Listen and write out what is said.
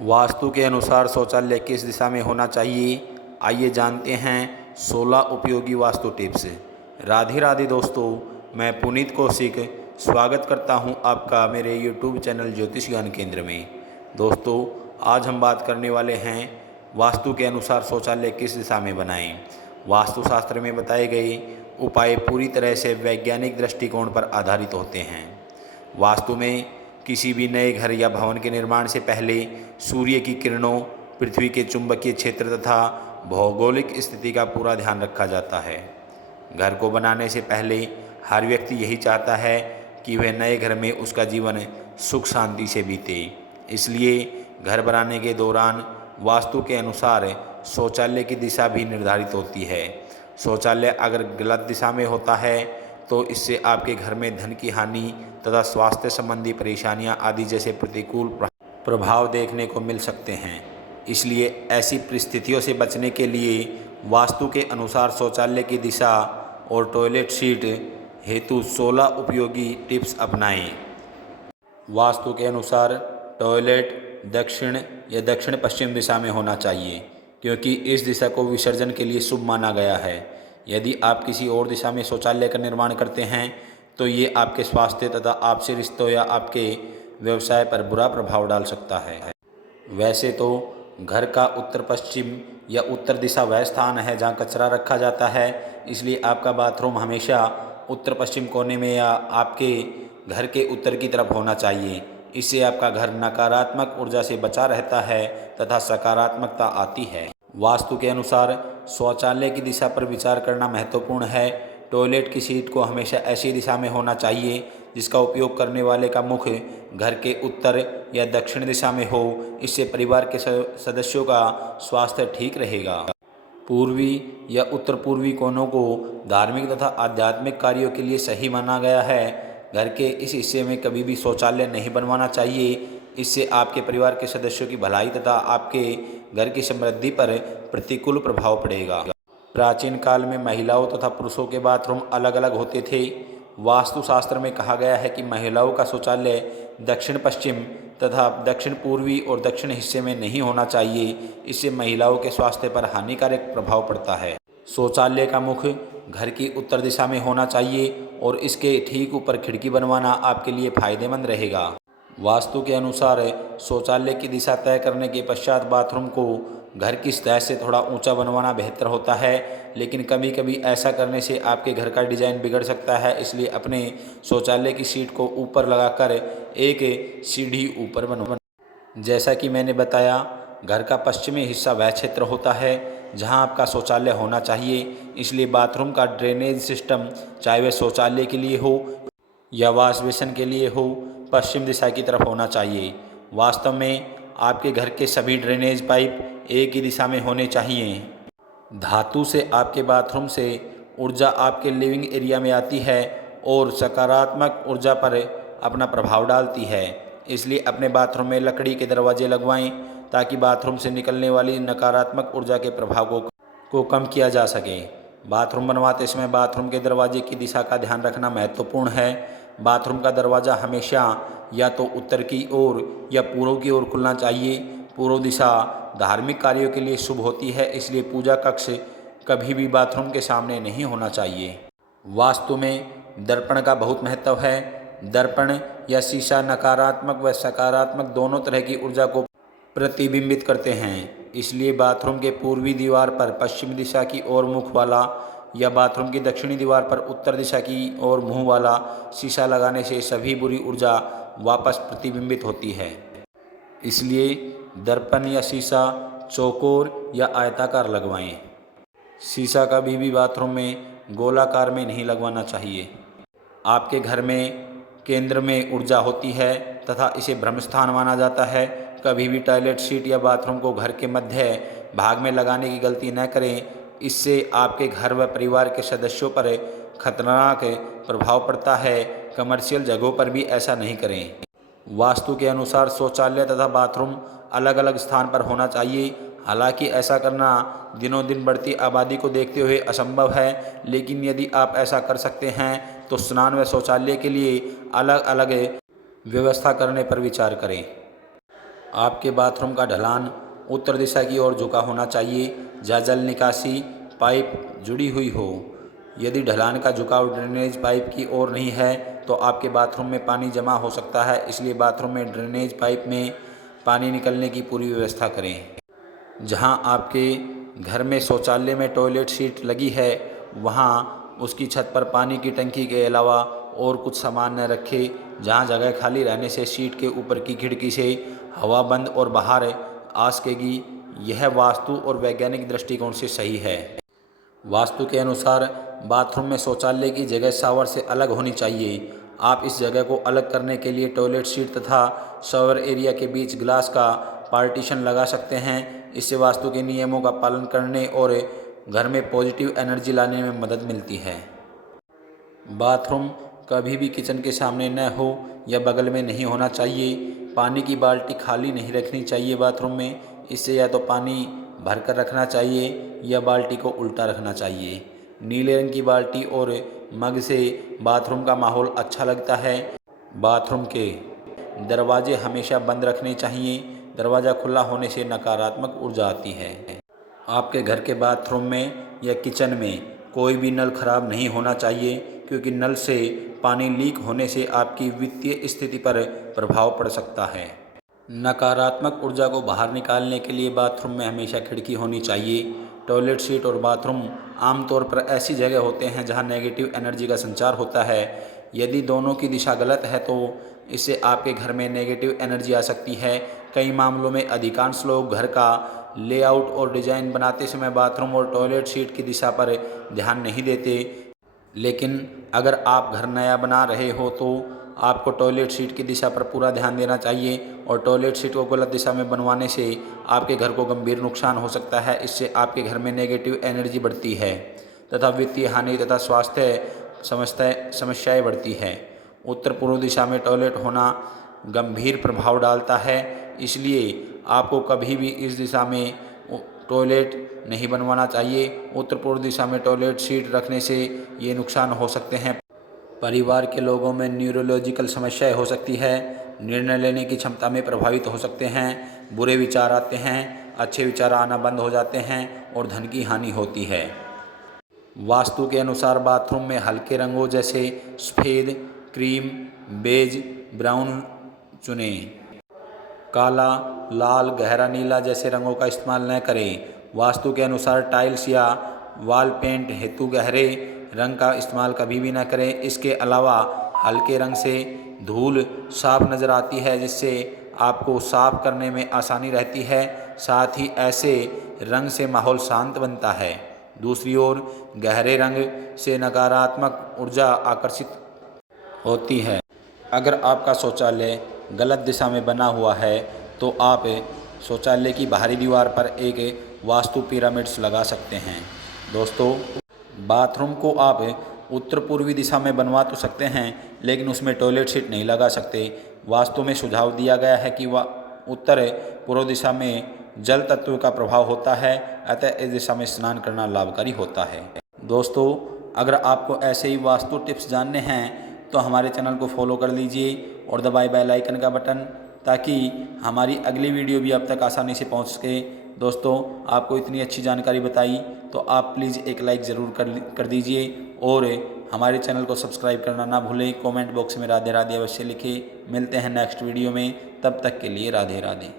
वास्तु के अनुसार शौचालय किस दिशा में होना चाहिए, आइए जानते हैं 16 उपयोगी वास्तु टिप्स। राधे राधे दोस्तों, मैं पुनीत कौशिक स्वागत करता हूं आपका मेरे YouTube चैनल ज्योतिष ज्ञान केंद्र में। दोस्तों, आज हम बात करने वाले हैं वास्तु के अनुसार शौचालय किस दिशा में बनाएं। वास्तुशास्त्र में बताए गए उपाय पूरी तरह से वैज्ञानिक दृष्टिकोण पर आधारित होते हैं। वास्तु में किसी भी नए घर या भवन के निर्माण से पहले सूर्य की किरणों, पृथ्वी के चुंबकीय क्षेत्र तथा भौगोलिक स्थिति का पूरा ध्यान रखा जाता है। घर को बनाने से पहले हर व्यक्ति यही चाहता है कि वह नए घर में उसका जीवन सुख शांति से बीते। इसलिए घर बनाने के दौरान वास्तु के अनुसार शौचालय की दिशा भी निर्धारित होती है। शौचालय अगर गलत दिशा में होता है तो इससे आपके घर में धन की हानि तथा स्वास्थ्य संबंधी परेशानियां आदि जैसे प्रतिकूल प्रभाव देखने को मिल सकते हैं। इसलिए ऐसी परिस्थितियों से बचने के लिए वास्तु के अनुसार शौचालय की दिशा और टॉयलेट सीट हेतु 16 उपयोगी टिप्स अपनाएं। वास्तु के अनुसार टॉयलेट दक्षिण या दक्षिण पश्चिम दिशा में होना चाहिए, क्योंकि इस दिशा को विसर्जन के लिए शुभ माना गया है। यदि आप किसी और दिशा में शौचालय का निर्माण करते हैं तो ये आपके स्वास्थ्य तथा आपसे रिश्तों या आपके व्यवसाय पर बुरा प्रभाव डाल सकता है। वैसे तो घर का उत्तर पश्चिम या उत्तर दिशा वह स्थान है जहां कचरा रखा जाता है, इसलिए आपका बाथरूम हमेशा उत्तर पश्चिम कोने में या आपके घर के उत्तर की तरफ होना चाहिए। इससे आपका घर नकारात्मक ऊर्जा से बचा रहता है तथा सकारात्मकता आती है। वास्तु के अनुसार शौचालय की दिशा पर विचार करना महत्वपूर्ण है। टॉयलेट की सीट को हमेशा ऐसी दिशा में होना चाहिए जिसका उपयोग करने वाले का मुख घर के उत्तर या दक्षिण दिशा में हो। इससे परिवार के सदस्यों का स्वास्थ्य ठीक रहेगा। पूर्वी या उत्तर पूर्वी कोनों को धार्मिक तथा आध्यात्मिक कार्यों के लिए सही माना गया है। घर के इस हिस्से में कभी भी शौचालय नहीं बनवाना चाहिए। इससे आपके परिवार के सदस्यों की भलाई तथा आपके घर की समृद्धि पर प्रतिकूल प्रभाव पड़ेगा। प्राचीन काल में महिलाओं तथा पुरुषों के बाथरूम अलग अलग होते थे। वास्तुशास्त्र में कहा गया है कि महिलाओं का शौचालय दक्षिण पश्चिम तथा दक्षिण पूर्वी और दक्षिण हिस्से में नहीं होना चाहिए। इससे महिलाओं के स्वास्थ्य पर हानिकारक प्रभाव पड़ता है। शौचालय का मुख घर की उत्तर दिशा में होना चाहिए और इसके ठीक ऊपर खिड़की बनवाना आपके लिए फायदेमंद रहेगा। वास्तु के अनुसार शौचालय की दिशा तय करने के पश्चात बाथरूम को घर की सतह से थोड़ा ऊंचा बनवाना बेहतर होता है, लेकिन कभी कभी ऐसा करने से आपके घर का डिज़ाइन बिगड़ सकता है। इसलिए अपने शौचालय की सीट को ऊपर लगाकर एक सीढ़ी ऊपर बनवाएं। जैसा कि मैंने बताया, घर का पश्चिमी हिस्सा वह क्षेत्र होता है जहां आपका शौचालय होना चाहिए। इसलिए बाथरूम का ड्रेनेज सिस्टम, चाहे वह शौचालय के लिए हो या वॉश बेसिन के लिए हो, पश्चिम दिशा की तरफ होना चाहिए। वास्तव में आपके घर के सभी ड्रेनेज पाइप एक ही दिशा में होने चाहिए। धातु से आपके बाथरूम से ऊर्जा आपके लिविंग एरिया में आती है और सकारात्मक ऊर्जा पर अपना प्रभाव डालती है। इसलिए अपने बाथरूम में लकड़ी के दरवाजे लगवाएं ताकि बाथरूम से निकलने वाली नकारात्मक ऊर्जा के प्रभाव को कम किया जा सके। बाथरूम बनवाते समय बाथरूम के दरवाजे की दिशा का ध्यान रखना महत्वपूर्ण है। बाथरूम का दरवाज़ा हमेशा या तो उत्तर की ओर या पूर्व की ओर खुलना चाहिए। पूर्व दिशा धार्मिक कार्यों के लिए शुभ होती है, इसलिए पूजा कक्ष कभी भी बाथरूम के सामने नहीं होना चाहिए। वास्तु में दर्पण का बहुत महत्व है। दर्पण या शीशा नकारात्मक व सकारात्मक दोनों तरह की ऊर्जा को प्रतिबिंबित करते हैं। इसलिए बाथरूम के पूर्वी दीवार पर पश्चिम दिशा की ओर मुख वाला या बाथरूम की दक्षिणी दीवार पर उत्तर दिशा की ओर मुंह वाला शीशा लगाने से सभी बुरी ऊर्जा वापस प्रतिबिंबित होती है। इसलिए दर्पण या शीशा चौकोर या आयताकार लगवाएं। शीशा कभी भी बाथरूम में गोलाकार में नहीं लगवाना चाहिए। आपके घर में केंद्र में ऊर्जा होती है तथा इसे ब्रह्मस्थान माना जाता है। कभी भी टॉयलेट सीट या बाथरूम को घर के मध्य भाग में लगाने की गलती न करें। इससे आपके घर व परिवार के सदस्यों पर खतरनाक प्रभाव पड़ता है। कमर्शियल जगहों पर भी ऐसा नहीं करें। वास्तु के अनुसार शौचालय तथा बाथरूम अलग अलग स्थान पर होना चाहिए। हालांकि ऐसा करना दिनों दिन बढ़ती आबादी को देखते हुए असंभव है, लेकिन यदि आप ऐसा कर सकते हैं तो स्नान व शौचालय के लिए अलग अलग व्यवस्था करने पर विचार करें। आपके बाथरूम का ढलान उत्तर दिशा की ओर झुका होना चाहिए जहाँ जल निकासी पाइप जुड़ी हुई हो। यदि ढलान का झुकाव ड्रेनेज पाइप की ओर नहीं है तो आपके बाथरूम में पानी जमा हो सकता है, इसलिए बाथरूम में ड्रेनेज पाइप में पानी निकलने की पूरी व्यवस्था करें। जहां आपके घर में शौचालय में टॉयलेट सीट लगी है वहां उसकी छत पर पानी की टंकी के अलावा और कुछ सामान न रखें। जहां जगह खाली रहने से सीट के ऊपर की खिड़की से हवा बंद और बाहर आ सकेगी। यह वास्तु और वैज्ञानिक दृष्टिकोण से सही है। वास्तु के अनुसार बाथरूम में शौचालय की जगह शावर से अलग होनी चाहिए। आप इस जगह को अलग करने के लिए टॉयलेट सीट तथा शावर एरिया के बीच ग्लास का पार्टीशन लगा सकते हैं। इससे वास्तु के नियमों का पालन करने और घर में पॉजिटिव एनर्जी लाने में मदद मिलती है। बाथरूम कभी भी किचन के सामने न हो या बगल में नहीं होना चाहिए। पानी की बाल्टी खाली नहीं रखनी चाहिए बाथरूम में। इससे या तो पानी भर कर रखना चाहिए या बाल्टी को उल्टा रखना चाहिए। नीले रंग की बाल्टी और मग से बाथरूम का माहौल अच्छा लगता है। बाथरूम के दरवाजे हमेशा बंद रखने चाहिए। दरवाज़ा खुला होने से नकारात्मक ऊर्जा आती है। आपके घर के बाथरूम में या किचन में कोई भी नल खराब नहीं होना चाहिए, क्योंकि नल से पानी लीक होने से आपकी वित्तीय स्थिति पर प्रभाव पड़ सकता है। नकारात्मक ऊर्जा को बाहर निकालने के लिए बाथरूम में हमेशा खिड़की होनी चाहिए। टॉयलेट सीट और बाथरूम आमतौर पर ऐसी जगह होते हैं जहां नेगेटिव एनर्जी का संचार होता है। यदि दोनों की दिशा गलत है तो इससे आपके घर में नेगेटिव एनर्जी आ सकती है। कई मामलों में अधिकांश लोग घर का लेआउट और डिज़ाइन बनाते समय बाथरूम और टॉयलेट सीट की दिशा पर ध्यान नहीं देते। लेकिन अगर आप घर नया बना रहे हो तो आपको टॉयलेट सीट की दिशा पर पूरा ध्यान देना चाहिए, और टॉयलेट सीट को गलत दिशा में बनवाने से आपके घर को गंभीर नुकसान हो सकता है। इससे आपके घर में नेगेटिव एनर्जी बढ़ती है तथा वित्तीय हानि तथा स्वास्थ्य समस्याएं बढ़ती हैं। उत्तर पूर्व दिशा में टॉयलेट होना गंभीर प्रभाव डालता है, इसलिए आपको कभी भी इस दिशा में टॉयलेट नहीं बनवाना चाहिए। उत्तर पूर्व दिशा में टॉयलेट सीट रखने से ये नुकसान हो सकते हैं। परिवार के लोगों में न्यूरोलॉजिकल समस्याएं हो सकती है। निर्णय लेने की क्षमता में प्रभावित हो सकते हैं। बुरे विचार आते हैं, अच्छे विचार आना बंद हो जाते हैं और धन की हानि होती है। वास्तु के अनुसार बाथरूम में हल्के रंगों जैसे सफ़ेद, क्रीम, बेज, ब्राउन चुनें। काला, लाल, गहरा नीला जैसे रंगों का इस्तेमाल न करें। वास्तु के अनुसार टाइल्स या वॉल पेंट हेतु गहरे रंग का इस्तेमाल कभी भी न करें। इसके अलावा हल्के रंग से धूल साफ नज़र आती है, जिससे आपको साफ करने में आसानी रहती है। साथ ही ऐसे रंग से माहौल शांत बनता है। दूसरी ओर गहरे रंग से नकारात्मक ऊर्जा आकर्षित होती है। अगर आपका शौचालय गलत दिशा में बना हुआ है तो आप शौचालय की बाहरी दीवार पर एक वास्तु पिरामिड्स लगा सकते हैं। दोस्तों, बाथरूम को आप उत्तर पूर्वी दिशा में बनवा तो सकते हैं, लेकिन उसमें टॉयलेट सीट नहीं लगा सकते। वास्तु में सुझाव दिया गया है कि वह उत्तर पूर्व दिशा में जल तत्व का प्रभाव होता है, अतः इस दिशा में स्नान करना लाभकारी होता है। दोस्तों, अगर आपको ऐसे ही वास्तु टिप्स जानने हैं तो हमारे चैनल को फॉलो कर लीजिए और दबाए बेल आइकन का बटन, ताकि हमारी अगली वीडियो भी आप तक आसानी से पहुंच सके। दोस्तों, आपको इतनी अच्छी जानकारी बताई तो आप प्लीज़ एक लाइक ज़रूर कर दीजिए और हमारे चैनल को सब्सक्राइब करना ना भूलें। कमेंट बॉक्स में राधे राधे अवश्य लिखें। मिलते हैं नेक्स्ट वीडियो में, तब तक के लिए राधे राधे।